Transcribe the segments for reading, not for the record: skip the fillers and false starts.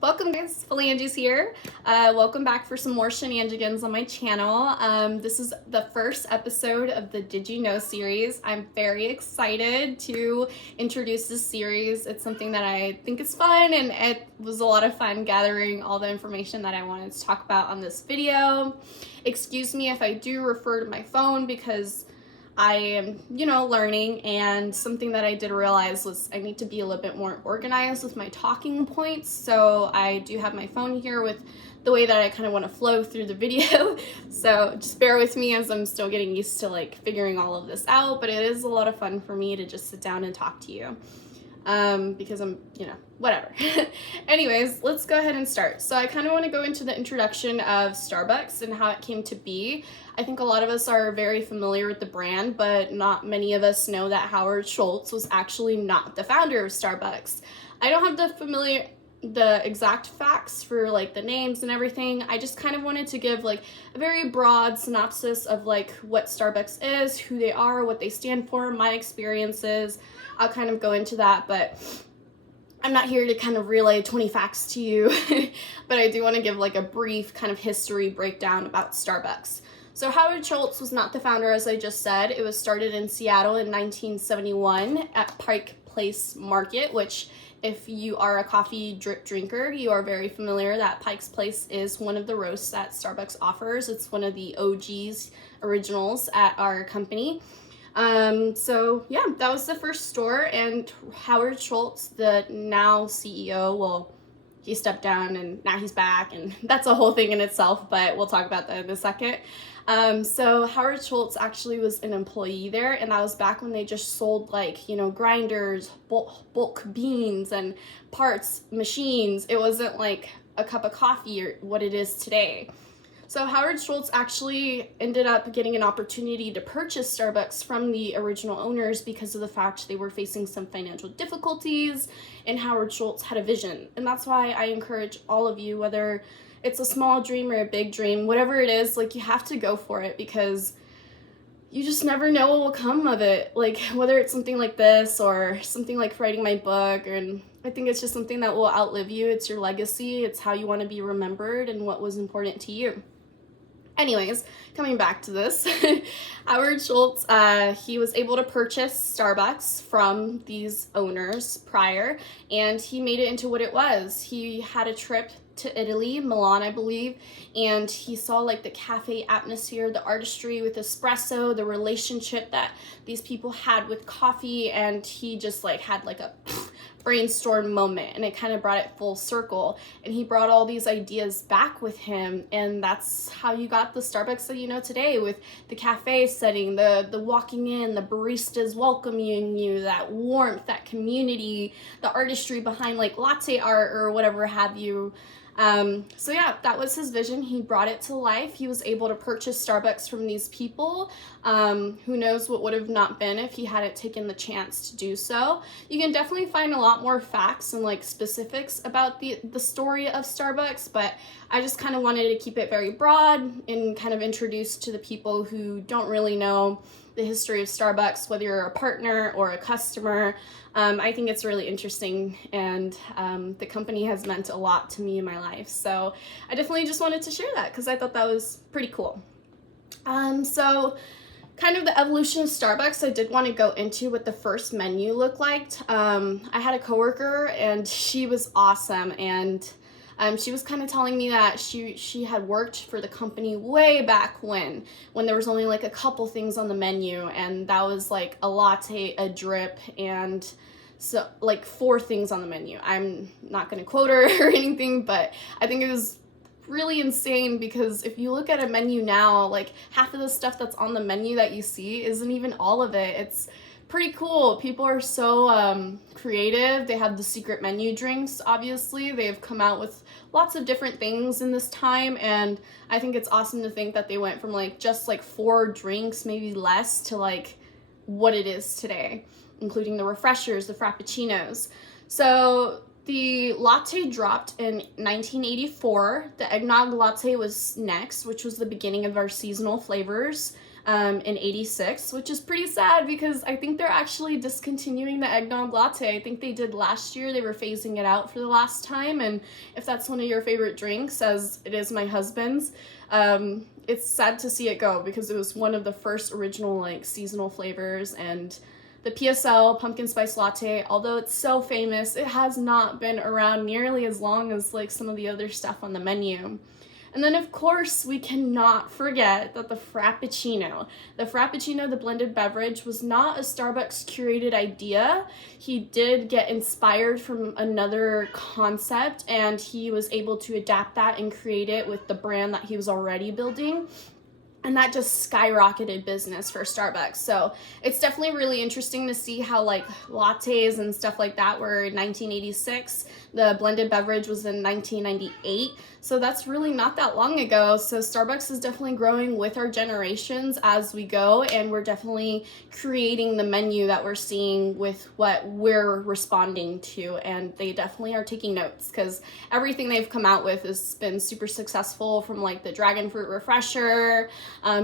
Welcome guys, Philangie's here. Welcome back for some more shenanigans on my channel. This is the first episode of the Did You Know series. I'm very excited to introduce this series. It's something that I think is fun, and it was a lot of fun gathering all the information that I wanted to talk about on this video. Excuse me if I do refer to my phone because I am, learning, and something that I did realize was I need to be a little bit more organized with my talking points. So I do have my phone here with the way that I kind of want to flow through the video. So just bear with me as I'm still getting used to figuring all of this out, but it is a lot of fun for me to just sit down and talk to you. Because I'm, whatever. Anyways, let's go ahead and start. So I kind of want to go into the introduction of Starbucks and how it came to be. I think a lot of us are very familiar with the brand, but not many of us know that Howard Schultz was actually not the founder of Starbucks. I don't have the exact facts for the names and everything. I just kind of wanted to give a very broad synopsis of what Starbucks is, who they are, what they stand for, my experiences. I'll kind of go into that, but I'm not here to kind of relay 20 facts to you, but I do want to give a brief kind of history breakdown about Starbucks. So Howard Schultz was not the founder, as I just said. It was started in Seattle in 1971 at Pike Place Market, which if you are a coffee drinker, you are very familiar that Pike's Place is one of the roasts that Starbucks offers. It's one of the OGs, originals at our company. So yeah, that was the first store, and Howard Schultz, the now CEO, well, he stepped down and now he's back, and that's a whole thing in itself, but we'll talk about that in a second. So Howard Schultz actually was an employee there, and that was back when they just sold grinders, bulk beans and parts, machines. It wasn't like a cup of coffee or what it is today. So Howard Schultz actually ended up getting an opportunity to purchase Starbucks from the original owners because of the fact they were facing some financial difficulties, and Howard Schultz had a vision. And that's why I encourage all of you, whether it's a small dream or a big dream, whatever it is, you have to go for it, because you just never know what will come of it. Whether it's something like this or something like writing my book, and I think it's just something that will outlive you. It's your legacy. It's how you want to be remembered and what was important to you. Anyways, coming back to this, Howard Schultz, he was able to purchase Starbucks from these owners prior, and he made it into what it was. He had a trip to Italy, Milan, I believe, and he saw the cafe atmosphere, the artistry with espresso, the relationship that these people had with coffee, and he just had a brainstorm moment, and it kind of brought it full circle, and he brought all these ideas back with him, and that's how you got the Starbucks that you know today, with the cafe setting, the walking in, the baristas welcoming you, that warmth, that community, the artistry behind latte art or whatever have you. So yeah, that was his vision. He brought it to life. He was able to purchase Starbucks from these people. Who knows what would have not been if he hadn't taken the chance to do so. You can definitely find a lot more facts and specifics about the story of Starbucks, but I just kind of wanted to keep it very broad and kind of introduce to the people who don't really know the history of Starbucks, whether you're a partner or a customer. I think it's really interesting, and the company has meant a lot to me in my life. So I definitely just wanted to share that because I thought that was pretty cool. So kind of the evolution of Starbucks, I did want to go into what the first menu looked like. I had a coworker, and she was awesome, and she was kind of telling me that she had worked for the company way back when there was only a couple things on the menu, and that was a latte, a drip, and so 4 things on the menu. I'm not going to quote her or anything, but I think it was really insane, because if you look at a menu now, half of the stuff that's on the menu that you see isn't even all of it. It's pretty cool. People are so creative. They have the secret menu drinks, obviously. They've come out with lots of different things in this time, and I think it's awesome to think that they went from just 4 drinks, maybe less, to what it is today, including the refreshers, the frappuccinos. So the latte dropped in 1984. The eggnog latte was next, which was the beginning of our seasonal flavors. in 86, which is pretty sad because I think they're actually discontinuing the eggnog latte. I think they did last year. They were phasing it out for the last time, and if that's one of your favorite drinks, as it is my husband's, it's sad to see it go because it was one of the first original like seasonal flavors. And the PSL pumpkin spice latte, although it's so famous, it has not been around nearly as long as like some of the other stuff on the menu. And then, of course, we cannot forget that the Frappuccino, the blended beverage, was not a Starbucks curated idea. He did get inspired from another concept, and he was able to adapt that and create it with the brand that he was already building. And that just skyrocketed business for Starbucks. So it's definitely really interesting to see how like lattes and stuff like that were in 1986. The blended beverage was in 1998. So that's really not that long ago. So Starbucks is definitely growing with our generations as we go. And we're definitely creating the menu that we're seeing with what we're responding to. And they definitely are taking notes because everything they've come out with has been super successful, from like the dragon fruit refresher,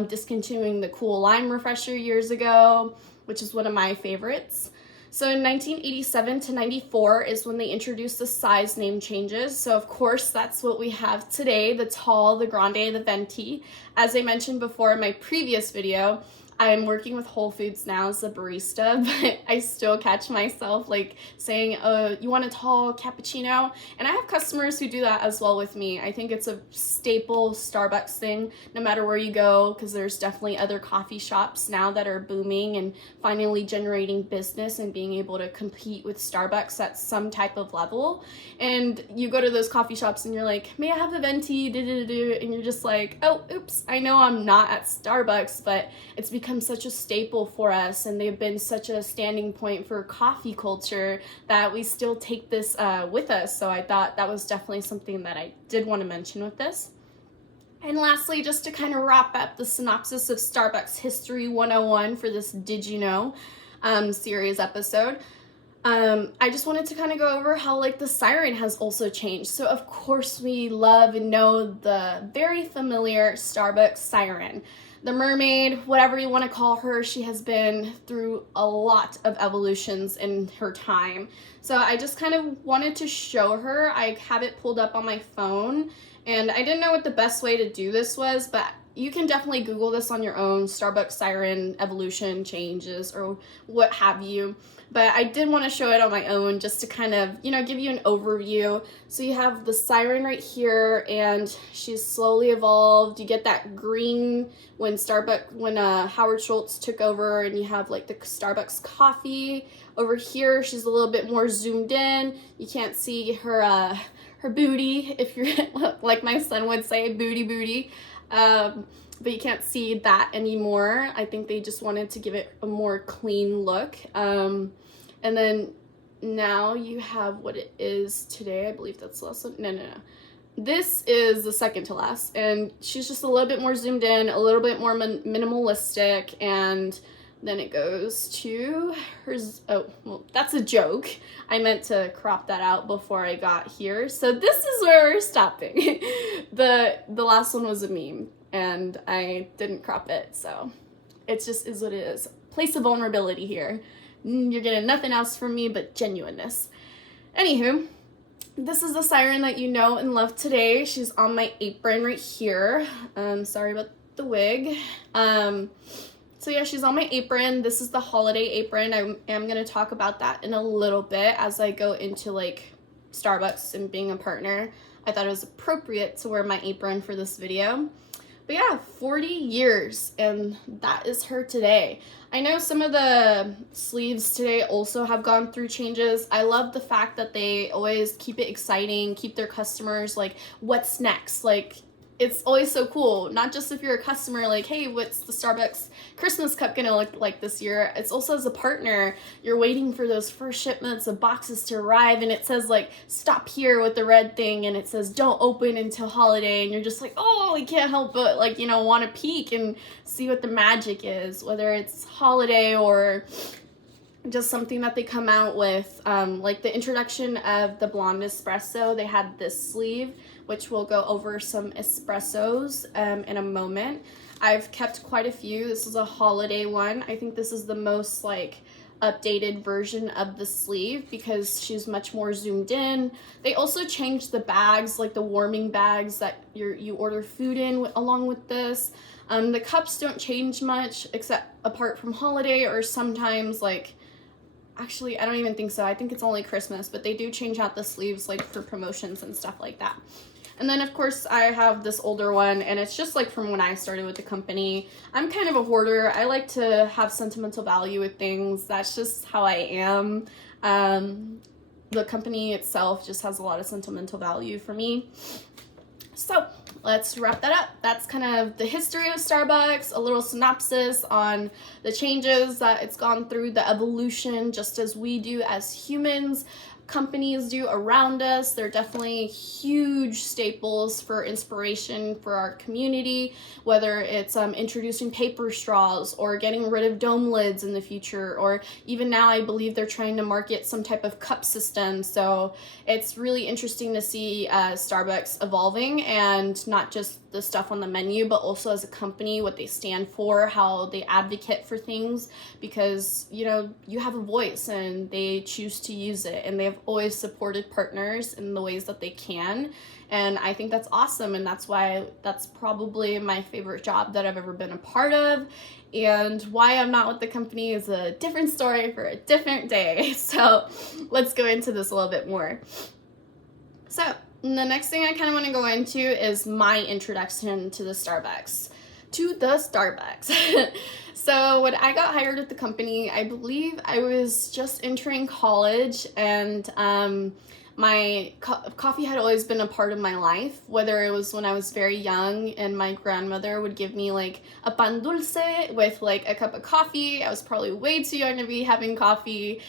discontinuing the cool lime refresher years ago, which is one of my favorites. So in 1987 to 94 is when they introduced the size name changes. So of course that's what we have today, the tall, the grande, the venti. As I mentioned before in my previous video, I'm working with Whole Foods now as a barista, but I still catch myself like saying, you want a tall cappuccino? And I have customers who do that as well with me. I think it's a staple Starbucks thing, no matter where you go, because there's definitely other coffee shops now that are booming and finally generating business and being able to compete with Starbucks at some type of level. And you go to those coffee shops and you're like, may I have the venti? And you're just like, oh, oops, I know I'm not at Starbucks, but it's become such a staple for us, and they've been such a standing point for coffee culture that we still take this with us. So I thought that was definitely something that I did want to mention with this. And lastly, just to kind of wrap up the synopsis of Starbucks History 101 for this Did You Know series episode, I just wanted to kind of go over how like the siren has also changed. So of course we love and know the very familiar Starbucks siren. The mermaid, whatever you want to call her, she has been through a lot of evolutions in her time. So I just kind of wanted to show her. I have it pulled up on my phone, and I didn't know what the best way to do this was, but you can definitely Google this on your own, Starbucks siren evolution changes or what have you. But I did want to show it on my own just to kind of, give you an overview. So you have the siren right here, and she's slowly evolved. You get that green when Howard Schultz took over, and you have like the Starbucks coffee. Over here, she's a little bit more zoomed in. You can't see her booty, if you're like my son would say, booty. But you can't see that anymore. I think they just wanted to give it a more clean look. And then now you have what it is today. I believe that's the last one. No. This is the second to last. And she's just a little bit more zoomed in, a little bit more minimalistic. And then it goes to hers. Oh, well, that's a joke. I meant to crop that out before I got here. So this is where we're stopping. The last one was a meme, and I didn't crop it. So it just is what it is. Place of vulnerability here. You're getting nothing else from me but genuineness. Anywho, this is the siren that you know and love today. She's on my apron right here. Sorry about the wig. So yeah, she's on my apron. This is the holiday apron. I am going to talk about that in a little bit as I go into like Starbucks and being a partner. I thought it was appropriate to wear my apron for this video. But yeah, 40 years, and that is her today. I know some of the sleeves today also have gone through changes. I love the fact that they always keep it exciting, keep their customers like, what's next? Like, it's always so cool. Not just if you're a customer, like, hey, what's the Starbucks Christmas cup gonna look like this year? It's also as a partner, you're waiting for those first shipments of boxes to arrive, and it says like, stop here with the red thing, and it says don't open until holiday, and you're just like, oh, we can't help but like, want to peek and see what the magic is, whether it's holiday or just something that they come out with, like the introduction of the blonde espresso. They had this sleeve, which we'll go over some espressos in a moment. I've kept quite a few. This is a holiday one. I think this is the most like updated version of the sleeve because she's much more zoomed in. They also changed the bags, like the warming bags that you order food in along with this. The cups don't change much except apart from holiday, or sometimes like, actually I don't even think so. I think it's only Christmas, but they do change out the sleeves like for promotions and stuff like that. And then of course I have this older one, and it's just like from when I started with the company. I'm kind of a hoarder. I like to have sentimental value with things. That's just how I am. The company itself just has a lot of sentimental value for me. So let's wrap that up. That's kind of the history of Starbucks, a little synopsis on the changes that it's gone through, the evolution, just as we do as humans. Companies do around us. They're definitely huge staples for inspiration for our community, whether it's introducing paper straws or getting rid of dome lids in the future, or even now I believe they're trying to market some type of cup system. So it's really interesting to see Starbucks evolving, and not just the stuff on the menu, but also as a company, what they stand for, how they advocate for things, because you know, you have a voice and they choose to use it, and they have always supported partners in the ways that they can. And I think that's awesome, and that's why that's probably my favorite job that I've ever been a part of. And why I'm not with the company is a different story for a different day. So let's go into this a little bit more. So the next thing I kind of want to go into is my introduction to the Starbucks. So when I got hired at the company, I believe I was just entering college, and my coffee had always been a part of my life, whether it was when I was very young and my grandmother would give me like a pan dulce with like a cup of coffee. I was probably way too young to be having coffee.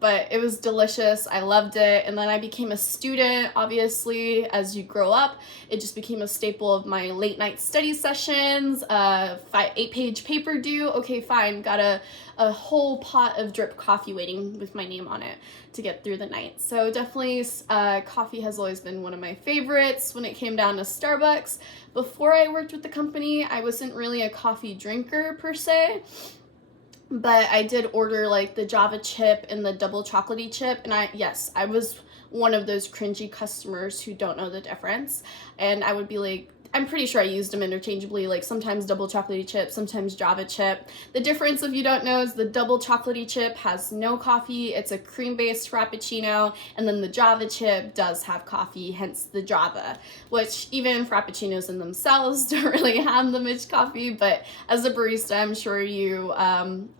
But it was delicious. I loved it. And then I became a student. Obviously, as you grow up, it just became a staple of my late night study sessions. 8-page paper due. Okay, fine. Got a whole pot of drip coffee waiting with my name on it to get through the night. So definitely coffee has always been one of my favorites when it came down to Starbucks. Before I worked with the company, I wasn't really a coffee drinker per se. But I did order like the Java chip and the double chocolatey chip, and I was one of those cringy customers who don't know the difference, and I would be like, I'm pretty sure I used them interchangeably, like sometimes double chocolatey chip, sometimes Java chip. The difference, if you don't know, is the double chocolatey chip has no coffee. It's a cream-based Frappuccino, and then the Java chip does have coffee, hence the Java, which even Frappuccinos in themselves don't really have that much coffee, but as a barista, I'm sure you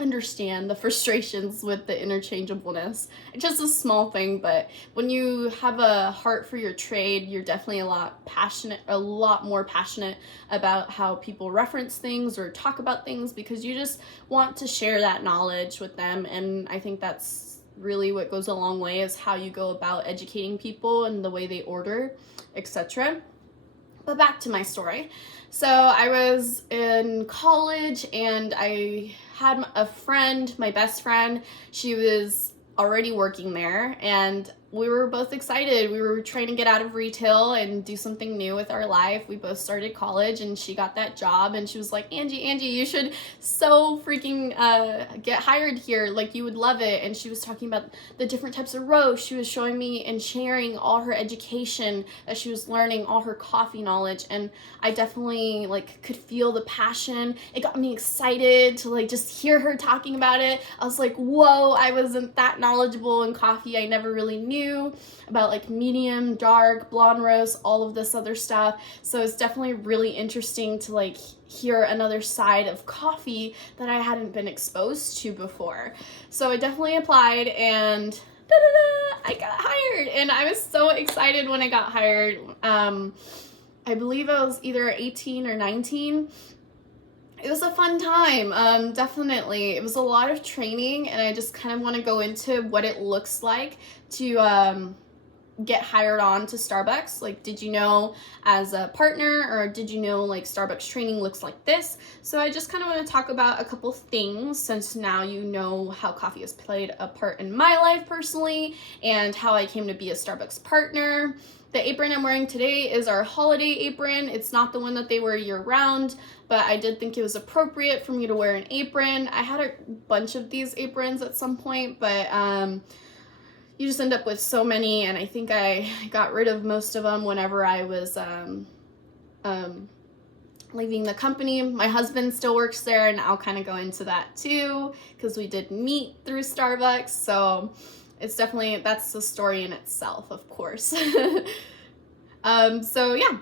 understand the frustrations with the interchangeableness. It's just a small thing, but when you have a heart for your trade, you're definitely a lot more passionate about how people reference things or talk about things, because you just want to share that knowledge with them. And I think that's really what goes a long way, is how you go about educating people and the way they order, etc. But back to my story. So I was in college, and I had a friend, my best friend. She was already working there, and we were both excited. We were trying to get out of retail and do something new with our life. We both started college, and she got that job, and she was like, Angie, you should so freaking get hired here. Like, you would love it. And she was talking about the different types of roast. She was showing me and sharing all her education that she was learning, all her coffee knowledge. And I definitely like could feel the passion. It got me excited to like just hear her talking about it. I was like, whoa, I wasn't that knowledgeable in coffee. I never really knew about like medium, dark, blonde roast, all of this other stuff. So it's definitely really interesting to like hear another side of coffee that I hadn't been exposed to before. So I definitely applied, and I got hired, and I was so excited when I got hired. I believe I was either 18 or 19. It was a fun time, definitely. It was a lot of training, and I just kind of want to go into what it looks like to get hired on to Starbucks. Like, did you know as a partner, or did you know like Starbucks training looks like this? So I just kind of want to talk about a couple things, since now you know how coffee has played a part in my life personally and how I came to be a Starbucks partner. The apron I'm wearing today is our holiday apron. It's not the one that they wear year round, but I did think it was appropriate for me to wear an apron. I had a bunch of these aprons at some point, but you just end up with so many, and I think I got rid of most of them whenever I was leaving the company. My husband still works there, and I'll kind of go into that too, because we did meet through Starbucks, so it's definitely, that's the story in itself, of course. So yeah,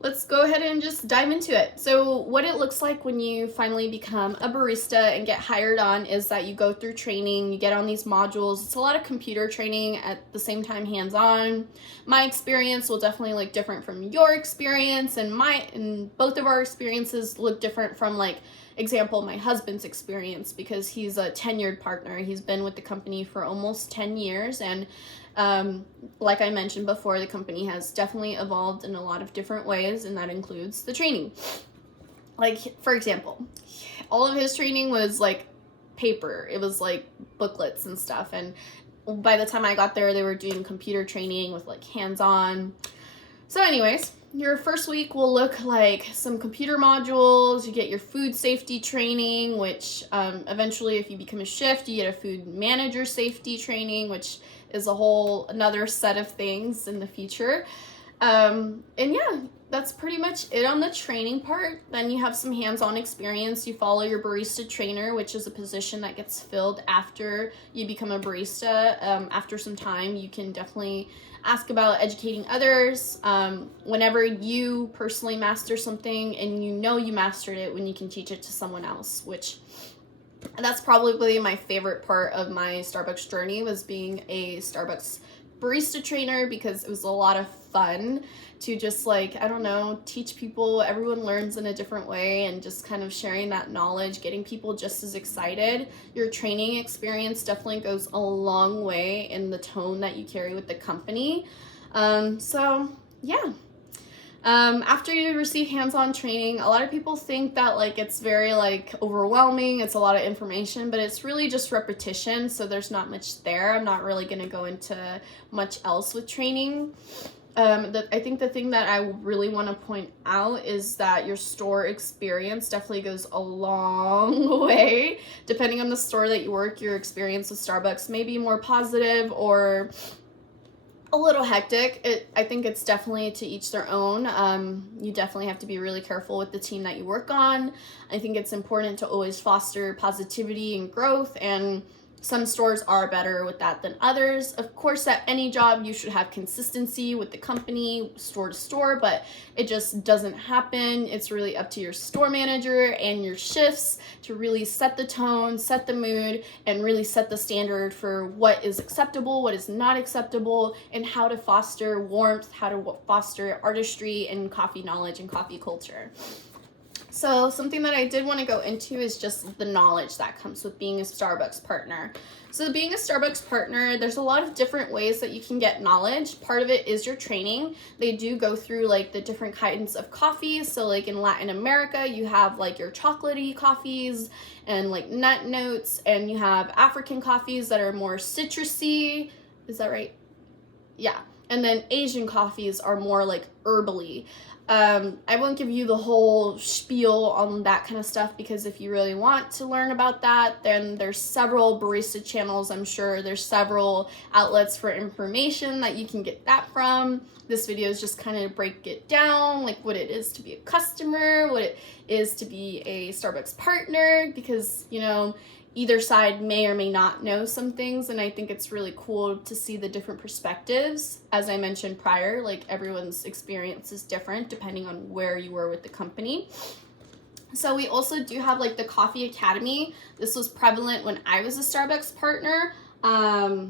let's go ahead and just dive into it. So what it looks like when you finally become a barista and get hired on is that you go through training, you get on these modules. It's a lot of computer training, at the same time hands-on. My experience will definitely look different from your experience, and both of our experiences look different from, like, example, my husband's experience, because he's a tenured partner. He's been with the company for almost 10 years, and like I mentioned before, the company has definitely evolved in a lot of different ways, and that includes the training. Like, for example, all of his training was like paper. It was like booklets and stuff, and by the time I got there, they were doing computer training with like hands-on. So anyways, your first week will look like some computer modules. You get your food safety training, which eventually, if you become a shift, you get a food manager safety training, which is a whole another set of things in the future. And yeah, that's pretty much it on the training part. Then you have some hands-on experience. You follow your barista trainer, which is a position that gets filled after you become a barista. After some time, you can definitely ask about educating others. Whenever you personally master something, and you know you mastered it when you can teach it to someone else, which that's probably my favorite part of my Starbucks journey, was being a Starbucks barista trainer, because it was a lot of fun to just, like, I don't know, teach people. Everyone learns in a different way, and just kind of sharing that knowledge, getting people just as excited. Your training experience definitely goes a long way in the tone that you carry with the company. So yeah. After you receive hands-on training, a lot of people think that, like, it's very, like, overwhelming, it's a lot of information, but it's really just repetition, so there's not much there. I'm not really going to go into much else with training. I think the thing that I really want to point out is that your store experience definitely goes a long way. Depending on the store that you work, your experience with Starbucks may be more positive or a little hectic. I think it's definitely to each their own. You definitely have to be really careful with the team that you work on. I think it's important to always foster positivity and growth, and some stores are better with that than others. Of course, at any job, you should have consistency with the company, store to store, but it just doesn't happen. It's really up to your store manager and your shifts to really set the tone, set the mood, and really set the standard for what is acceptable, what is not acceptable, and how to foster warmth, how to foster artistry and coffee knowledge and coffee culture. So something that I did want to go into is just the knowledge that comes with being a Starbucks partner. So being a Starbucks partner, there's a lot of different ways that you can get knowledge. Part of it is your training. They do go through like the different kinds of coffees. So like in Latin America, you have like your chocolatey coffees and like nut notes, and you have African coffees that are more citrusy. Is that right? Yeah. And then Asian coffees are more like herbally. I won't give you the whole spiel on that kind of stuff, because if you really want to learn about that, then there's several barista channels. I'm sure there's several outlets for information that you can get that from. This video is just kind of break it down, like what it is to be a customer, what it is to be a Starbucks partner, because, you know, either side may or may not know some things, and I think it's really cool to see the different perspectives. As I mentioned prior, like everyone's experience is different depending on where you were with the company. So we also do have like the Coffee Academy. This was prevalent when I was a Starbucks partner. I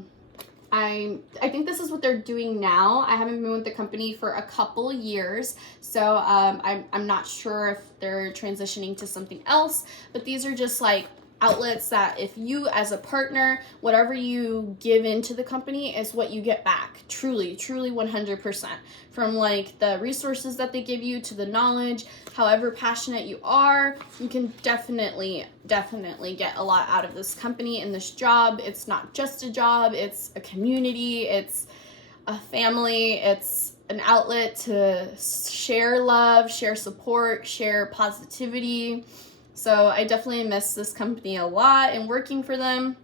think this is what they're doing now. I haven't been with the company for a couple years, so I'm not sure if they're transitioning to something else, but these are just like outlets that if you as a partner, whatever you give into the company is what you get back. Truly 100%. From like the resources that they give you to the knowledge, however passionate you are, you can definitely get a lot out of this company and this job. It's not just a job, it's a community, it's a family, it's an outlet to share love, share support, share positivity. So I definitely miss this company a lot and working for them.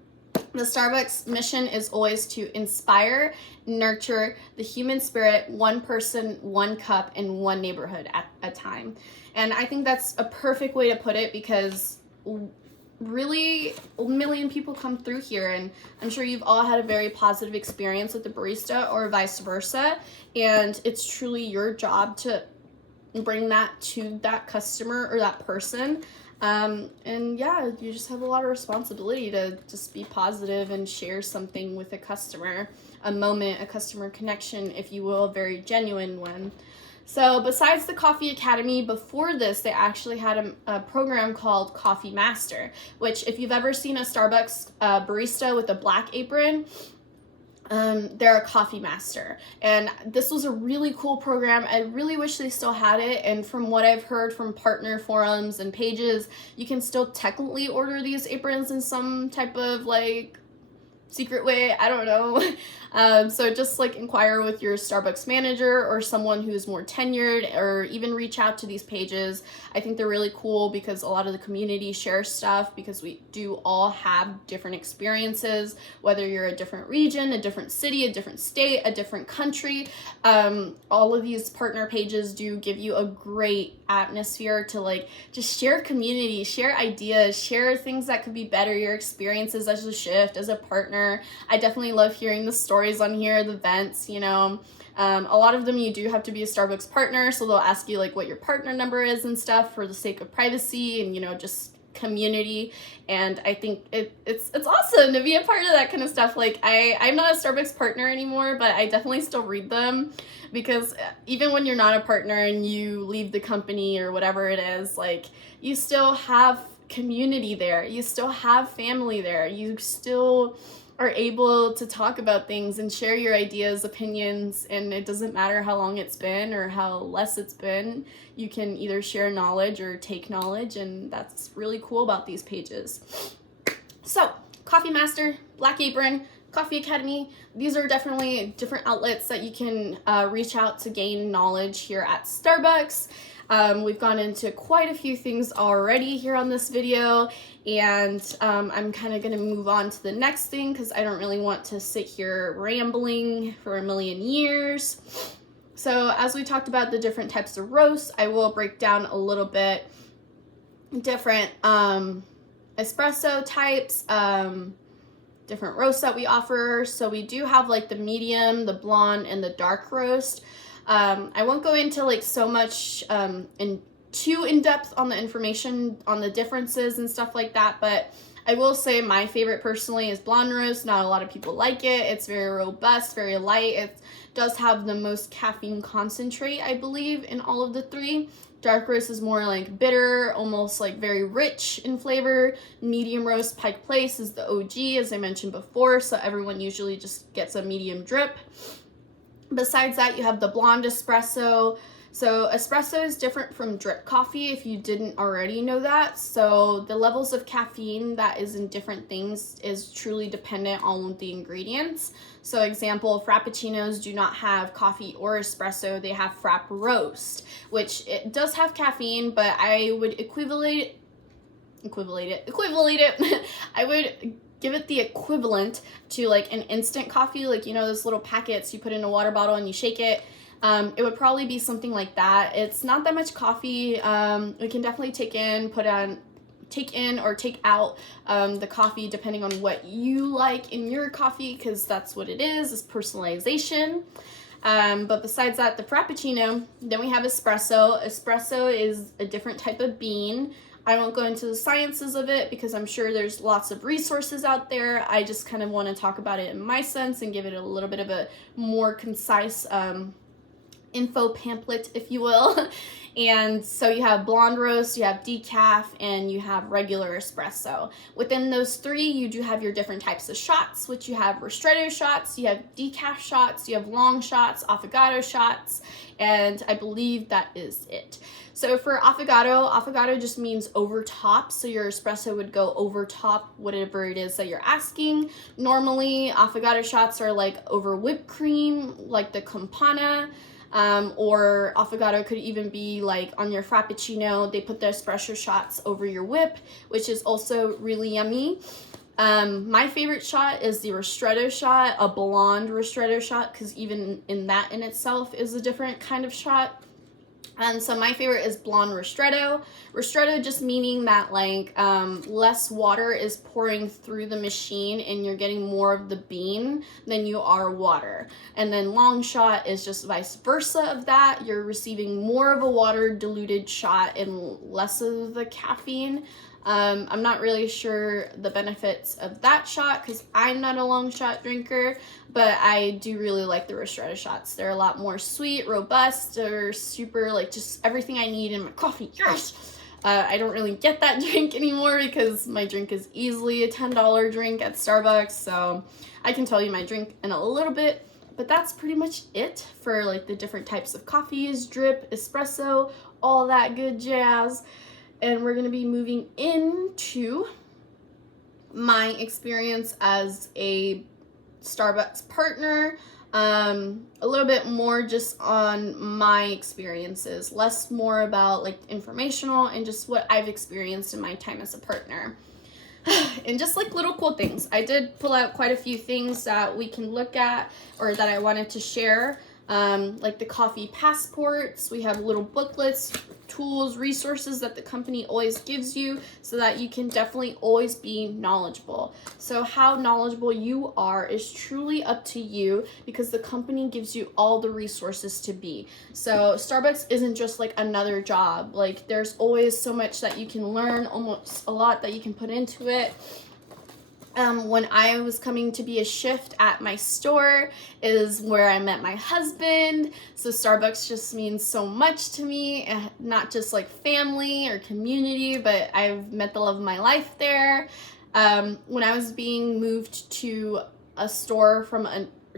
The Starbucks mission is always to inspire, nurture the human spirit, one person, one cup, and one neighborhood at a time. And I think that's a perfect way to put it, because really a million people come through here, and I'm sure you've all had a very positive experience with the barista or vice versa, and it's truly your job to bring that to that customer or that person. And yeah, you just have a lot of responsibility to just be positive and share something with a customer, a moment, a customer connection, if you will, a very genuine one. So besides the Coffee Academy, before this, they actually had a program called Coffee Master, which if you've ever seen a Starbucks barista with a black apron, they're a coffee master. And this was a really cool program. I really wish they still had it. And from what I've heard from partner forums and pages, you can still technically order these aprons in some type of like secret way. I don't know. So just like inquire with your Starbucks manager or someone who's more tenured, or even reach out to these pages. I think they're really cool because a lot of the community shares stuff, because we do all have different experiences, whether you're a different region, a different city, a different state, a different country. All of these partner pages do give you a great atmosphere to like just share community, share ideas, share things that could be better, your experiences as a shift, as a partner. I definitely love hearing the stories on here, the vents, you know. A lot of them you do have to be a Starbucks partner, so they'll ask you like what your partner number is and stuff for the sake of privacy and, you know, just community. And I think it's awesome to be a part of that kind of stuff. Like I'm not a Starbucks partner anymore, but I definitely still read them, because even when you're not a partner and you leave the company or whatever it is, like you still have community there, you still have family there, you still are able to talk about things and share your ideas, opinions, and it doesn't matter how long it's been or how less it's been. You can either share knowledge or take knowledge, and that's really cool about these pages. So, Coffee Master, Black Apron, Coffee Academy, these are definitely different outlets that you can reach out to gain knowledge here at Starbucks. We've gone into quite a few things already here on this video, and I'm kind of going to move on to the next thing because I don't really want to sit here rambling for a million years. So as we talked about the different types of roasts, I will break down a little bit different espresso types, different roasts that we offer. So we do have like the medium, the blonde, and the dark roast. I won't go into like so much too in depth on the information on the differences and stuff like that, but I will say my favorite personally is blonde roast. Not a lot of people like it. It's very robust, very light. It does have the most caffeine concentrate, I believe, in all of the three. Dark roast is more like bitter, almost like very rich in flavor. Medium roast, Pike Place, is the OG, as I mentioned before, so everyone usually just gets a medium drip. Besides that, you have the blonde espresso. So espresso is different from drip coffee, if you didn't already know that. So the levels of caffeine that is in different things is truly dependent on the ingredients. So example, frappuccinos do not have coffee or espresso, they have frap roast, which it does have caffeine, but I would equivalent it. I would give it the equivalent to like an instant coffee, like, you know, those little packets you put in a water bottle and you shake it. It would probably be something like that. It's not that much coffee. We can definitely take in or take out the coffee depending on what you like in your coffee, because that's what it is personalization. But besides that, the frappuccino, then we have espresso. Espresso is a different type of bean. I won't go into the sciences of it because I'm sure there's lots of resources out there. I just kind of want to talk about it in my sense and give it a little bit of a more concise info pamphlet, if you will. And so you have blonde roast, you have decaf, and you have regular espresso. Within those three, you do have your different types of shots, which you have ristretto shots, you have decaf shots, you have long shots, affogato shots, and I believe that is it. So for affogato just means over top, so your espresso would go over top whatever it is that you're asking. Normally, affogato shots are like over whipped cream, like the Campana. Or affogato could even be like on your frappuccino. They put the espresso shots over your whip, which is also really yummy. My favorite shot is the ristretto shot, a blonde ristretto shot, because even in that in itself is a different kind of shot. And so my favorite is blonde ristretto. Ristretto just meaning that like less water is pouring through the machine and you're getting more of the bean than you are water. And then long shot is just vice versa of that. You're receiving more of a water diluted shot and less of the caffeine. I'm not really sure the benefits of that shot because I'm not a long shot drinker, but I do really like the ristretto shots. They're a lot more sweet, robust, they're super like just everything I need in my coffee. Yes! I don't really get that drink anymore because my drink is easily a $10 drink at Starbucks, so I can tell you my drink in a little bit, but that's pretty much it for like the different types of coffees, drip, espresso, all that good jazz. And we're going to be moving into my experience as a Starbucks partner, a little bit more just on my experiences, less more about like informational and just what I've experienced in my time as a partner. And just like little cool things. I did pull out quite a few things that we can look at or that I wanted to share. Like the coffee passports, we have little booklets, tools, resources that the company always gives you so that you can definitely always be knowledgeable. So how knowledgeable you are is truly up to you because the company gives you all the resources to be. So Starbucks isn't just like another job. Like there's always so much that you can learn, almost a lot that you can put into it. When I was coming to be a shift at my store is where I met my husband. So Starbucks just means so much to me, not just like family or community, but I've met the love of my life there. When I was being moved to a store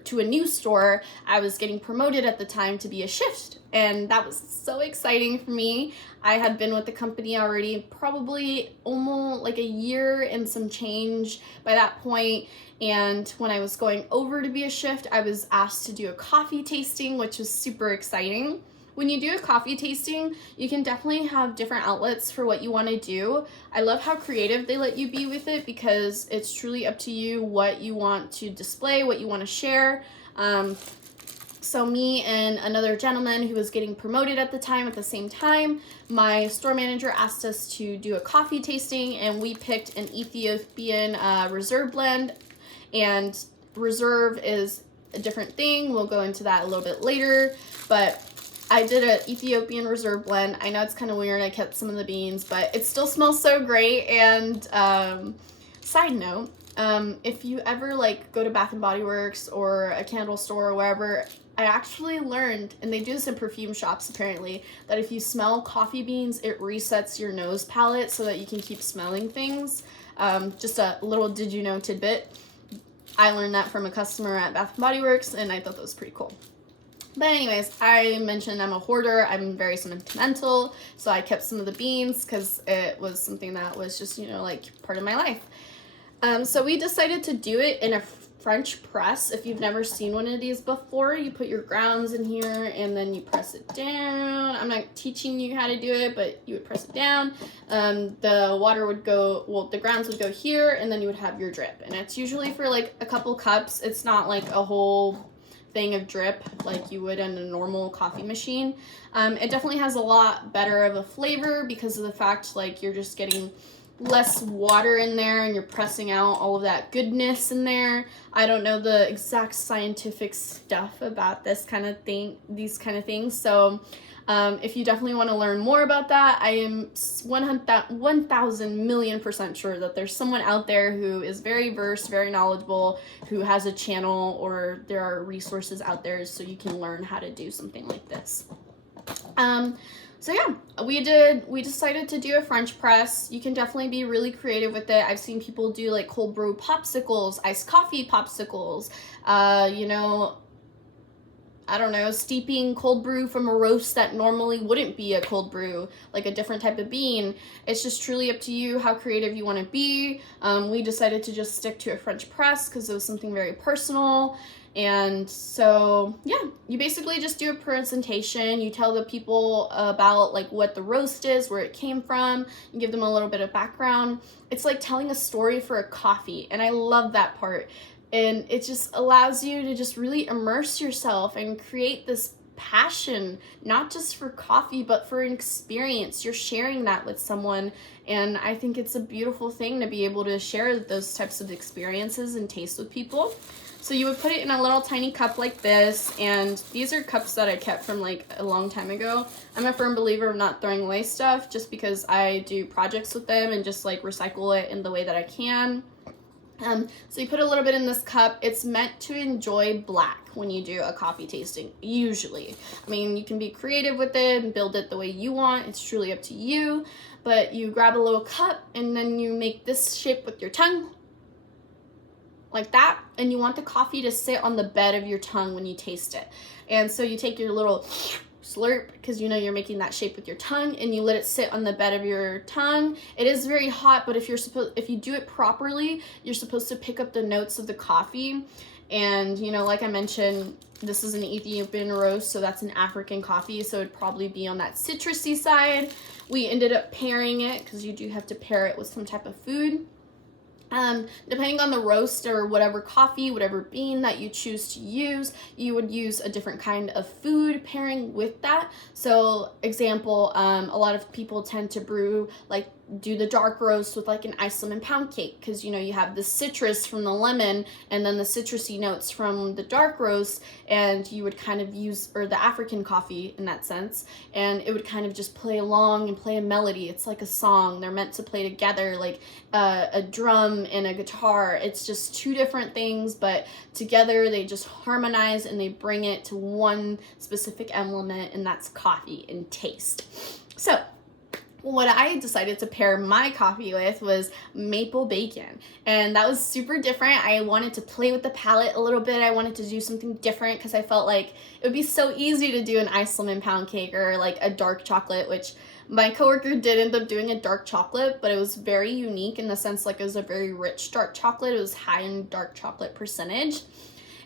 to a new store, I was getting promoted at the time to be a shift, and that was so exciting for me. I had been with the company already probably almost like a year and some change by that point, and when I was going over to be a shift, I was asked to do a coffee tasting, which was super exciting. When you do a coffee tasting, you can definitely have different outlets for what you want to do. I love how creative they let you be with it because it's truly up to you what you want to display, what you want to share. So me and another gentleman who was getting promoted at the time, at the same time, my store manager asked us to do a coffee tasting, and we picked an Ethiopian reserve blend, and reserve is a different thing. We'll go into that a little bit later, but I did an Ethiopian reserve blend. I know it's kind of weird. I kept some of the beans, but it still smells so great. And side note, if you ever like go to Bath and Body Works or a candle store or wherever, I actually learned, and they do this in perfume shops apparently, that if you smell coffee beans, it resets your nose palette so that you can keep smelling things. Just a little did you know tidbit. I learned that from a customer at Bath and Body Works, and I thought that was pretty cool. But anyways, I mentioned I'm a hoarder. I'm very sentimental, so I kept some of the beans because it was something that was just, you know, like part of my life. So we decided to do it in a French press. If you've never seen one of these before, you put your grounds in here and then you press it down. I'm not teaching you how to do it, but you would press it down. The water would go, well, the grounds would go here, and then you would have your drip. And it's usually for like a couple cups. It's not like a whole thing of drip like you would in a normal coffee machine. It definitely has a lot better of a flavor because of the fact like you're just getting less water in there and you're pressing out all of that goodness in there. I don't know the exact scientific stuff about these kind of things. So if you definitely want to learn more about that, I am 1,000,000,000,000% sure that there's someone out there who is very versed, very knowledgeable, who has a channel, or there are resources out there so you can learn how to do something like this. So yeah, we decided to do a French press. You can definitely be really creative with it. I've seen people do like cold brew popsicles, iced coffee popsicles, you know, I don't know, steeping cold brew from a roast that normally wouldn't be a cold brew, like a different type of bean. It's just truly up to you how creative you want to be. We decided to just stick to a French press because it was something very personal. And so, yeah, you basically just do a presentation. You tell the people about like what the roast is, where it came from. You give them a little bit of background. It's like telling a story for a coffee, and I love that part. And it just allows you to just really immerse yourself and create this passion, not just for coffee, but for an experience. You're sharing that with someone, and I think it's a beautiful thing to be able to share those types of experiences and tastes with people. So you would put it in a little tiny cup like this, and these are cups that I kept from like a long time ago. I'm a firm believer of not throwing away stuff just because I do projects with them and just like recycle it in the way that I can. So you put a little bit in this cup. It's meant to enjoy black when you do a coffee tasting, usually. I mean, you can be creative with it and build it the way you want. It's truly up to you. But you grab a little cup and then you make this shape with your tongue, like that, and you want the coffee to sit on the bed of your tongue when you taste it. And so you take your little slurp, because you know you're making that shape with your tongue, and you let it sit on the bed of your tongue. It is very hot, but if you do it properly, you're supposed to pick up the notes of the coffee. And you know, like I mentioned, this is an Ethiopian roast, so that's an African coffee, so it'd probably be on that citrusy side. We ended up pairing it, because you do have to pair it with some type of food. Depending on the roast or whatever coffee, whatever bean that you choose to use, you would use a different kind of food pairing with that. So example, a lot of people tend to brew, like do the dark roast with like an ice lemon pound cake, because you know you have the citrus from the lemon and then the citrusy notes from the dark roast, and you would kind of use, or the African coffee in that sense, and it would kind of just play along and play a melody. It's like a song. They're meant to play together, like a drum and a guitar. It's just two different things, but together they just harmonize and they bring it to one specific element, and that's coffee and taste. So what I decided to pair my coffee with was maple bacon, and that was super different. I wanted to play with the palette a little bit. I wanted to do something different because I felt like it would be so easy to do an ice lemon pound cake or like a dark chocolate, which my coworker did end up doing a dark chocolate, but it was very unique in the sense like it was a very rich dark chocolate. It was high in dark chocolate percentage.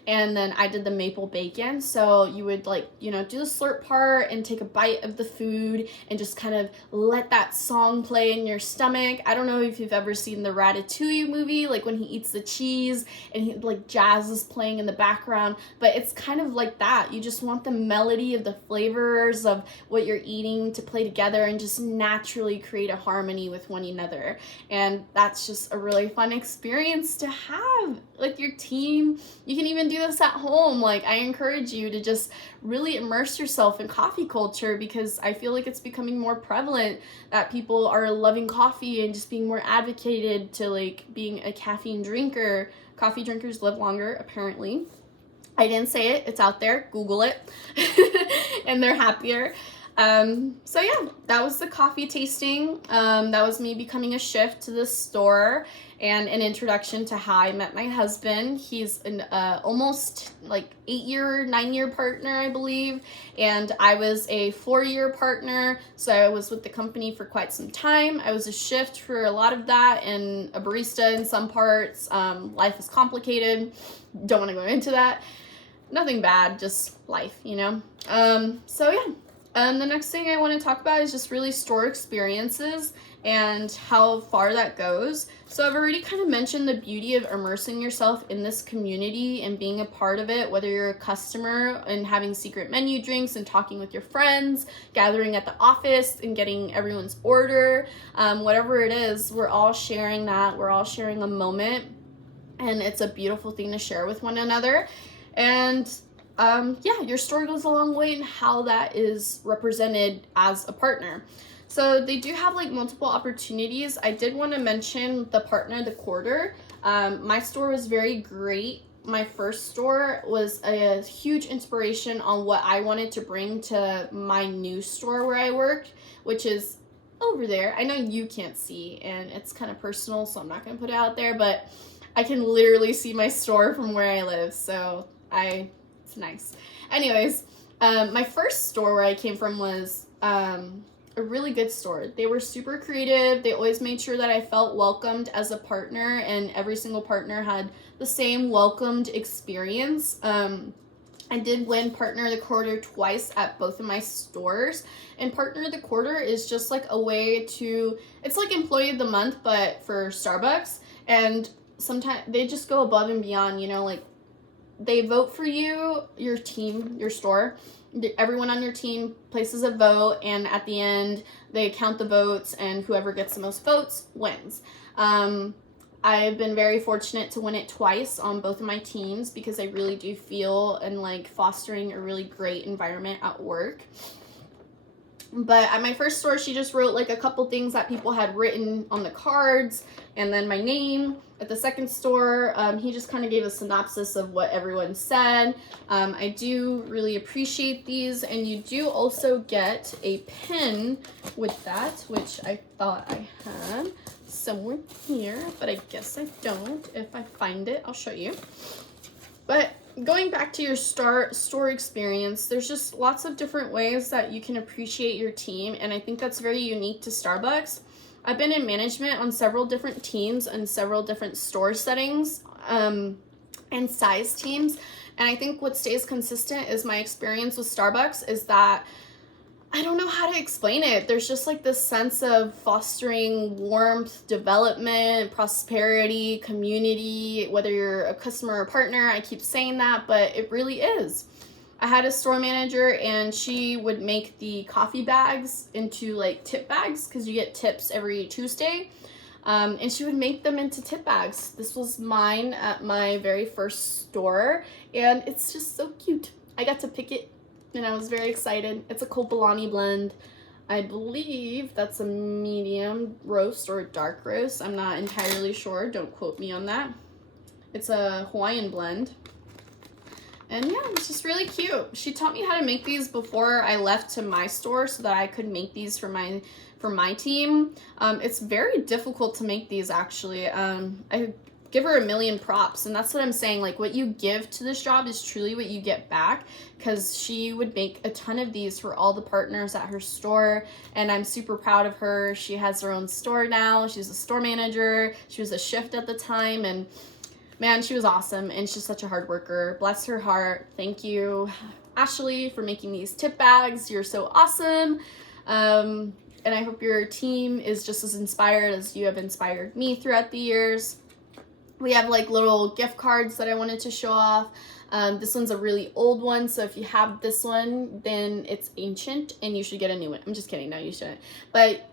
And then I did the maple bacon. So you would like, you know, do the slurp part and take a bite of the food and just kind of let that song play in your stomach. I don't know if you've ever seen the Ratatouille movie, like when he eats the cheese and he like jazz is playing in the background, but it's kind of like that. You just want the melody of the flavors of what you're eating to play together and just naturally create a harmony with one another. And that's just a really fun experience to have with your team. You can even do this at home. Like, I encourage you to just really immerse yourself in coffee culture, because I feel like it's becoming more prevalent that people are loving coffee and just being more advocated to like being a caffeine drinker. Coffee drinkers live longer, apparently. I didn't say it, it's out there, Google it. And they're happier. So yeah, that was the coffee tasting. That was me becoming a chef to this store, and an introduction to how I met my husband. He's an almost like 9-year partner, I believe, and I was a 4-year partner, so I was with the company for quite some time. I was a chef for a lot of that and a barista in some parts. Life is complicated, don't want to go into that. Nothing bad, just life, you know. So yeah, The next thing I want to talk about is just really store experiences and how far that goes. So I've already kind of mentioned the beauty of immersing yourself in this community and being a part of it, whether you're a customer and having secret menu drinks and talking with your friends, gathering at the office and getting everyone's order, whatever it is, we're all sharing that. We're all sharing a moment, and it's a beautiful thing to share with one another. And yeah, your store goes a long way in how that is represented as a partner. So they do have like multiple opportunities. I did want to mention the partner, the quarter. My store was very great. My first store was a huge inspiration on what I wanted to bring to my new store where I work, which is over there. I know you can't see, and it's kind of personal, so I'm not going to put it out there, but I can literally see my store from where I live, so it's nice. Anyways, my first store where I came from was a really good store. They were super creative. They always made sure that I felt welcomed as a partner, and every single partner had the same welcomed experience. I did win Partner of the Quarter twice at both of my stores. And Partner of the Quarter is just like a way to, it's like Employee of the Month, but for Starbucks. And sometimes they just go above and beyond, you know, like they vote for you, your team, your store. Everyone on your team places a vote, and at the end, they count the votes, and whoever gets the most votes wins. I've been very fortunate to win it twice on both of my teams because I really do feel and like fostering a really great environment at work. But at my first store, she just wrote like a couple things that people had written on the cards, and then my name. At the second store, he just kind of gave a synopsis of what everyone said. I do really appreciate these, and you do also get a pin with that, which I thought I had somewhere here, but I guess I don't. If I find it, I'll show you. But going back to your store experience, there's just lots of different ways that you can appreciate your team, and I think that's very unique to Starbucks. I've been in management on several different teams and several different store settings and size teams, and I think what stays consistent is my experience with Starbucks is that I don't know how to explain it. There's just like this sense of fostering warmth, development, prosperity, community, whether you're a customer or partner. I keep saying that, but it really is. I had a store manager, and she would make the coffee bags into like tip bags because you get tips every Tuesday. And she would make them into tip bags. This was mine at my very first store, and it's just so cute. I got to pick it, and I was very excited. It's a Copolani blend. I believe that's a medium roast or a dark roast. I'm not entirely sure. Don't quote me on that. It's a Hawaiian blend. And yeah, it's just really cute. She taught me how to make these before I left to my store so that I could make these for my team. It's very difficult to make these, actually. I give her a million props, and that's what I'm saying. Like, what you give to this job is truly what you get back, because she would make a ton of these for all the partners at her store, and I'm super proud of her. She has her own store now. She's a store manager. She was a shift at the time, and man, she was awesome, and she's such a hard worker. Bless her heart. Thank you, Ashley, for making these tip bags. You're so awesome. And I hope your team is just as inspired as you have inspired me throughout the years. We have like little gift cards that I wanted to show off. This one's a really old one, so if you have this one, then it's ancient and you should get a new one. I'm just kidding, no, you shouldn't. But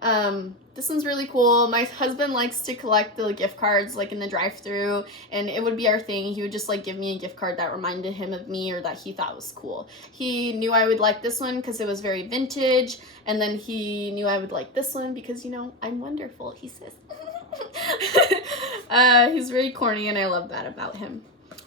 this one's really cool. My husband likes to collect the gift cards like in the drive-thru, and it would be our thing. He would just like give me a gift card that reminded him of me or that he thought was cool. He knew I would like this one because it was very vintage, and then he knew I would like this one because, you know, I'm wonderful, he says. He's very corny, and I love that about him.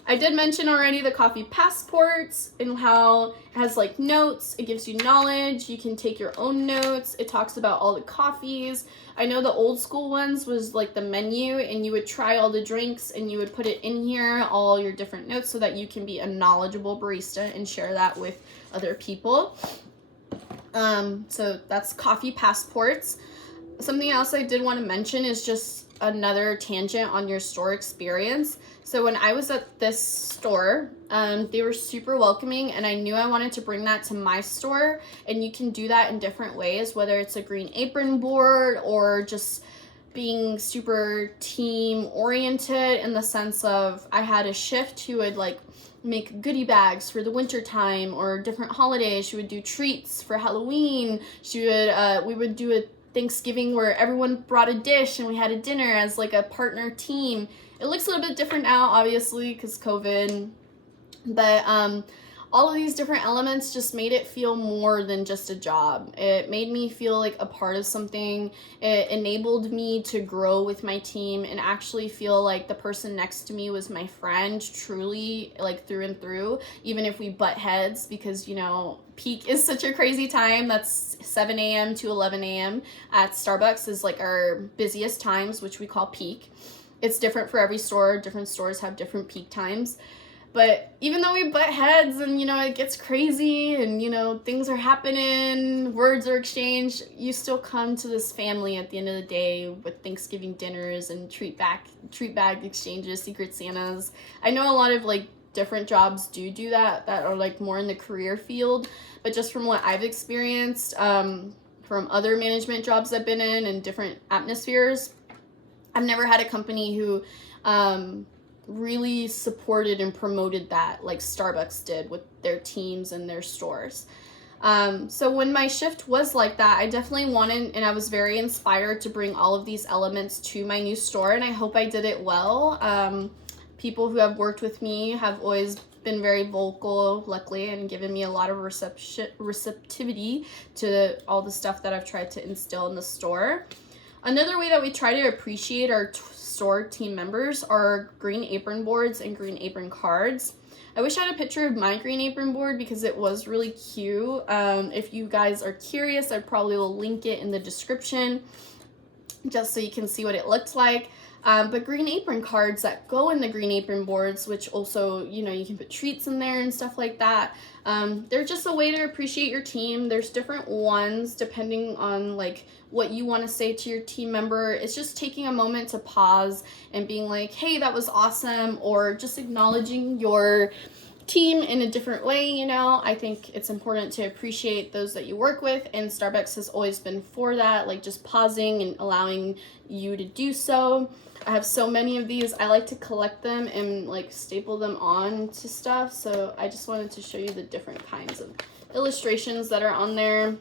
I did mention already the coffee passports and how it has like notes. It gives you knowledge. You can take your own notes. It talks about all the coffees. I know the old school ones was like the menu, and you would try all the drinks and you would put it in here, all your different notes, so that you can be a knowledgeable barista and share that with other people. So that's coffee passports. Something else I did want to mention is just another tangent on your store experience. So when I was at this store, they were super welcoming, and I knew I wanted to bring that to my store. And you can do that in different ways, whether it's a green apron board or just being super team oriented, in the sense of I had a shift who would like make goodie bags for the winter time or different holidays. She would do treats for Halloween. We would do a Thanksgiving where everyone brought a dish and we had a dinner as like a partner team. It looks a little bit different now, obviously, because COVID, but all of these different elements just made it feel more than just a job. It made me feel like a part of something. It enabled me to grow with my team and actually feel like the person next to me was my friend, truly, like through and through, even if we butt heads, because, you know, peak is such a crazy time. That's 7 a.m. to 11 a.m. at Starbucks is like our busiest times, which we call peak. It's different for every store. Different stores have different peak times. But even though we butt heads and, you know, it gets crazy and, you know, things are happening, words are exchanged, you still come to this family at the end of the day with Thanksgiving dinners and treat bag exchanges, Secret Santas. I know a lot of, like, different jobs do that are, like, more in the career field. But just from what I've experienced, from other management jobs I've been in and different atmospheres, I've never had a company who really supported and promoted that like Starbucks did with their teams and their stores. So when my shift was like that, I definitely wanted, and I was very inspired to bring all of these elements to my new store, and I hope I did it well. People who have worked with me have always been very vocal, luckily, and given me a lot of receptivity to all the stuff that I've tried to instill in the store. Another way that we try to appreciate our store team members are green apron boards and green apron cards. I wish I had a picture of my green apron board because it was really cute. If you guys are curious, I probably will link it in the description just so you can see what it looks like. But green apron cards that go in the green apron boards, which also, you know, you can put treats in there and stuff like that. They're just a way to appreciate your team. There's different ones depending on like what you want to say to your team member. It's just taking a moment to pause and being like, hey, that was awesome, or just acknowledging your team in a different way. You know, I think it's important to appreciate those that you work with, and Starbucks has always been for that, like just pausing and allowing you to do so. I have so many of these. I like to collect them and like staple them on to stuff, so I just wanted to show you the different kinds of illustrations that are on there.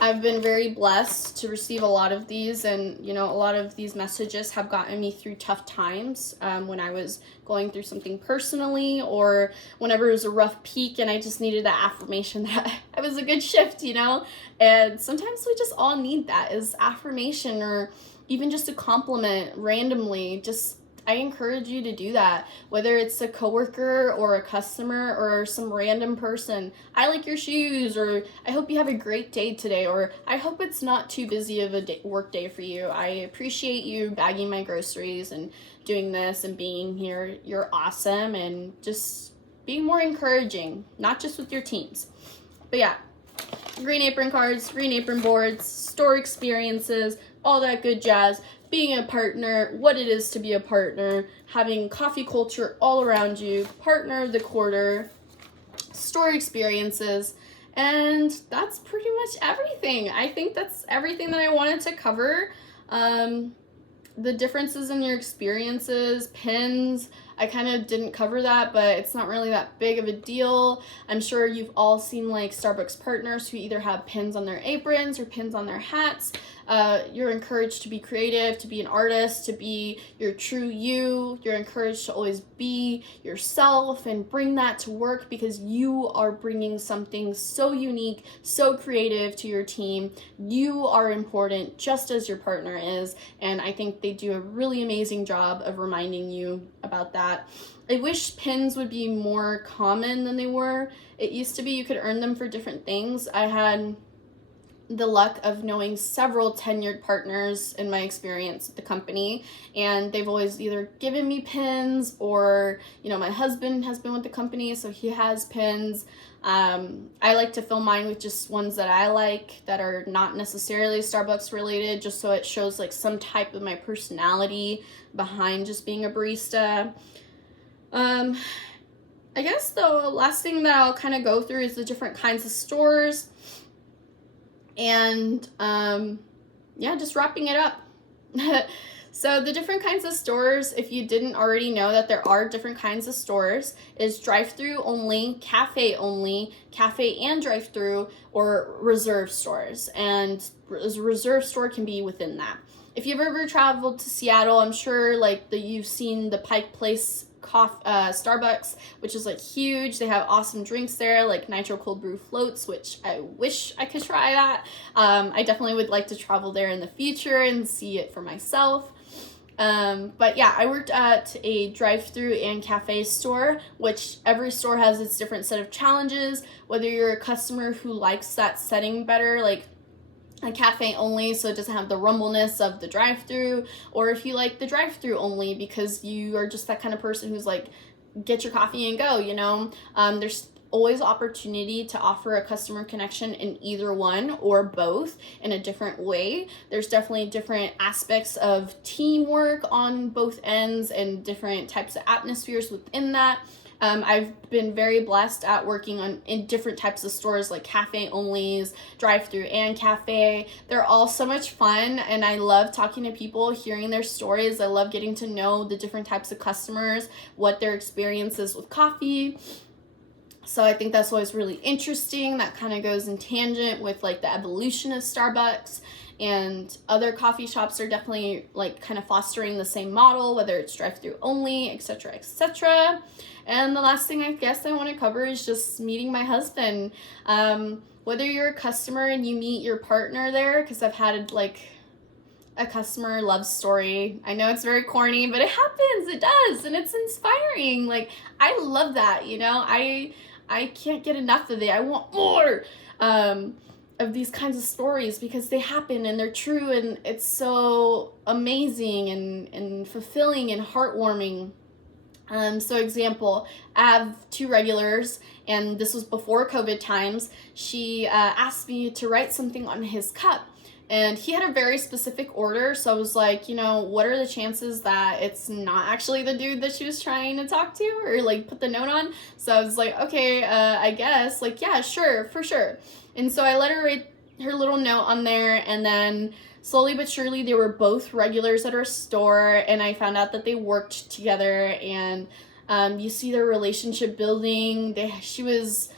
I've been very blessed to receive a lot of these, and you know, a lot of these messages have gotten me through tough times when I was going through something personally, or whenever it was a rough peak and I just needed that affirmation that I was a good shift, you know. And sometimes we just all need that, is affirmation, or even just a compliment randomly. Just, I encourage you to do that, whether it's a coworker or a customer or some random person. I like your shoes, or I hope you have a great day today, or I hope it's not too busy of a work day for you. I appreciate you bagging my groceries and doing this and being here. You're awesome, and just being more encouraging, not just with your teams. But yeah, green apron cards, green apron boards, store experiences, all that good jazz. Being a partner, what it is to be a partner, having coffee culture all around you, partner of the quarter, store experiences, and that's pretty much everything. I think that's everything that I wanted to cover. The differences in your experiences, pins, I kind of didn't cover that, but it's not really that big of a deal. I'm sure you've all seen like Starbucks partners who either have pins on their aprons or pins on their hats. You're encouraged to be creative, to be an artist, to be your true you. You're encouraged to always be yourself and bring that to work, because you are bringing something so unique, so creative to your team. You are important just as your partner is, and I think they do a really amazing job of reminding you about that. I wish pins would be more common than they were. It used to be you could earn them for different things. I had the luck of knowing several tenured partners in my experience at the company, and they've always either given me pins or, my husband has been with the company, so he has pins. I like to fill mine with just ones that I like that are not necessarily Starbucks related, just so it shows like some type of my personality behind just being a barista. I guess the last thing that I'll kind of go through is the different kinds of stores. And just wrapping it up. So the different kinds of stores, if you didn't already know that there are different kinds of stores, is drive-through only, cafe and drive-through, or reserve stores. And a reserve store can be within that. If you've ever traveled to Seattle, I'm sure you've seen the Pike Place Starbucks, which is like huge. They have awesome drinks there, like nitro cold brew floats, which I wish I could try that. I definitely would like to travel there in the future and see it for myself. But yeah, I worked at a drive-through and cafe store, which every store has its different set of challenges. Whether you're a customer who likes that setting better, like a cafe only, so it doesn't have the rumbleness of the drive-through, or if you like the drive-through only because you are just that kind of person who's like, get your coffee and go, there's always opportunity to offer a customer connection in either one or both in a different way. There's definitely different aspects of teamwork on both ends and different types of atmospheres within that. I've been very blessed at working in different types of stores, like cafe onlys, drive-through and cafe. They're all so much fun, and I love talking to people, hearing their stories. I love getting to know the different types of customers, what their experience is with coffee. So I think that's always really interesting. That kind of goes in tangent with like the evolution of Starbucks, and other coffee shops are definitely like kind of fostering the same model, whether it's drive-through only, etc., etc. And the last thing I guess I want to cover is just meeting my husband. Whether you're a customer and you meet your partner there, because I've had like a customer love story. I know it's very corny, but it happens. It does, and it's inspiring. Like, I love that, I can't get enough of it. I want more of these kinds of stories because they happen and they're true, and it's so amazing and fulfilling and heartwarming. So example, I have two regulars, and this was before COVID times. She asked me to write something on his cup, and he had a very specific order. So I was like, what are the chances that it's not actually the dude that she was trying to talk to or like put the note on? So I was like, okay, I guess, like, yeah, sure, for sure. And so I let her write her little note on there, and then slowly but surely, they were both regulars at our store, and I found out that they worked together, and you see their relationship building. She was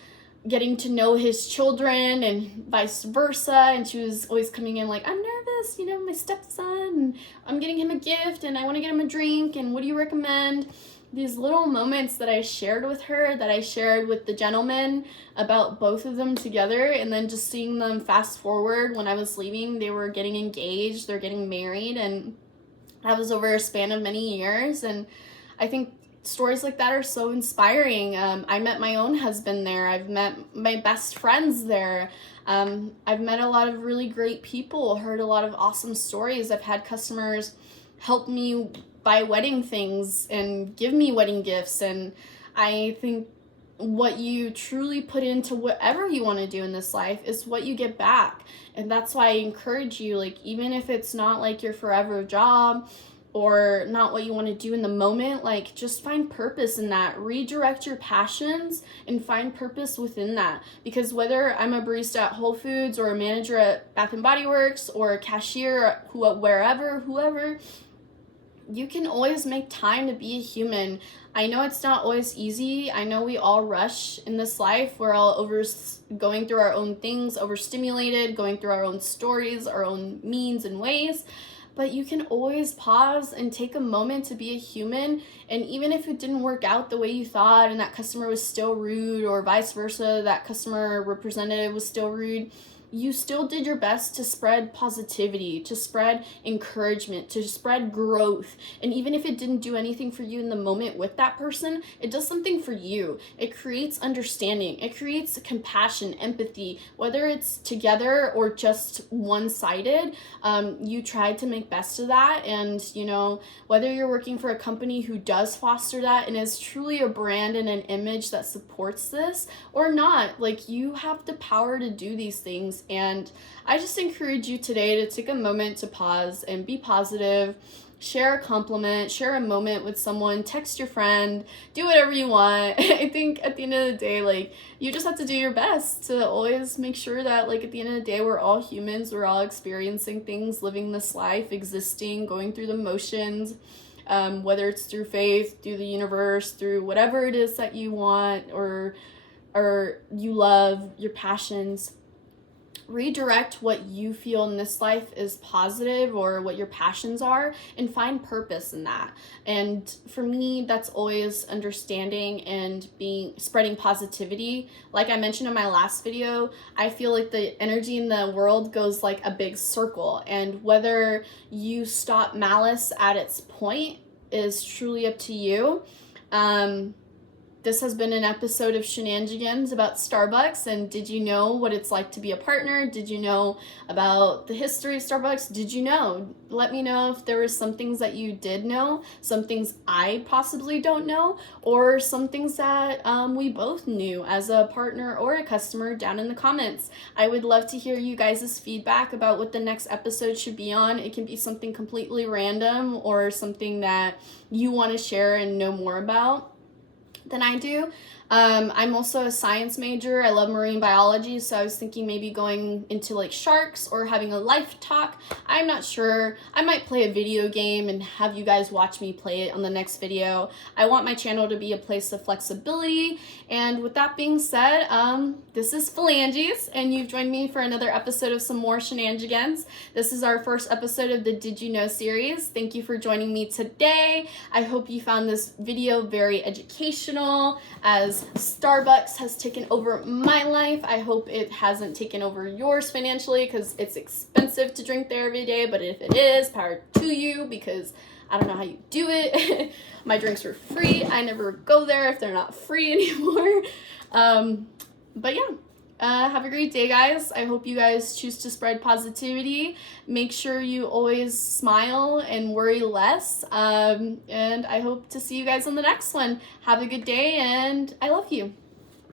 getting to know his children and vice versa, and she was always coming in like, I'm nervous, my stepson, and I'm getting him a gift, and I want to get him a drink, and what do you recommend? These little moments that I shared with her, that I shared with the gentleman about both of them together, and then just seeing them fast forward when I was leaving, they were getting engaged, they're getting married, and that was over a span of many years. And I think stories like that are so inspiring. I met my own husband there. I've met my best friends there. I've met a lot of really great people, heard a lot of awesome stories. I've had customers help me buy wedding things and give me wedding gifts, and I think what you truly put into whatever you want to do in this life is what you get back. And that's why I encourage you, like, even if it's not like your forever job or not what you want to do in the moment, like, just find purpose in that. Redirect your passions and find purpose within that. Because whether I'm a barista at Whole Foods or a manager at Bath & Body Works or a cashier whoever, you can always make time to be a human. I know it's not always easy. I know we all rush in this life. We're all going through our own things, overstimulated, going through our own stories, our own means and ways. But you can always pause and take a moment to be a human. And even if it didn't work out the way you thought and that customer was still rude, or vice versa, that customer representative was still rude, you still did your best to spread positivity, to spread encouragement, to spread growth. And even if it didn't do anything for you in the moment with that person, it does something for you. It creates understanding. It creates compassion, empathy, whether it's together or just one-sided. You tried to make best of that. And, whether you're working for a company who does foster that and is truly a brand and an image that supports this or not, like, you have the power to do these things. And I just encourage you today to take a moment to pause and be positive. Share a compliment, share a moment with someone, text your friend, do whatever you want. I think at the end of the day, like, you just have to do your best to always make sure that, like, at the end of the day, we're all humans, we're all experiencing things, living this life, existing, going through the motions, whether it's through faith, through the universe, through whatever it is that you want or you love, your passions. Redirect what you feel in this life is positive or what your passions are, and find purpose in that. And for me, that's always understanding and spreading positivity. Like I mentioned in my last video, I feel like the energy in the world goes like a big circle, and whether you stop malice at its point is truly up to you. This has been an episode of Shenanigans about Starbucks, and did you know what it's like to be a partner? Did you know about the history of Starbucks? Did you know? Let me know if there were some things that you did know, some things I possibly don't know, or some things that we both knew as a partner or a customer down in the comments. I would love to hear you guys' feedback about what the next episode should be on. It can be something completely random or something that you want to share and know more about than I do. I'm also a science major. I love marine biology, so I was thinking maybe going into like sharks or having a life talk. I'm not sure. I might play a video game and have you guys watch me play it on the next video. I want my channel to be a place of flexibility. And with that being said, this is Phalanges, and you've joined me for another episode of some more shenanigans. This is our first episode of the Did You Know series. Thank you for joining me today. I hope you found this video very educational. As Starbucks has taken over my life, I hope it hasn't taken over yours financially, because it's expensive to drink there every day. But if it is, power to you, because I don't know how you do it. My drinks were free. I never go there if they're not free anymore. But yeah. Have a great day, guys. I hope you guys choose to spread positivity. Make sure you always smile and worry less. And I hope to see you guys on the next one. Have a good day, and I love you.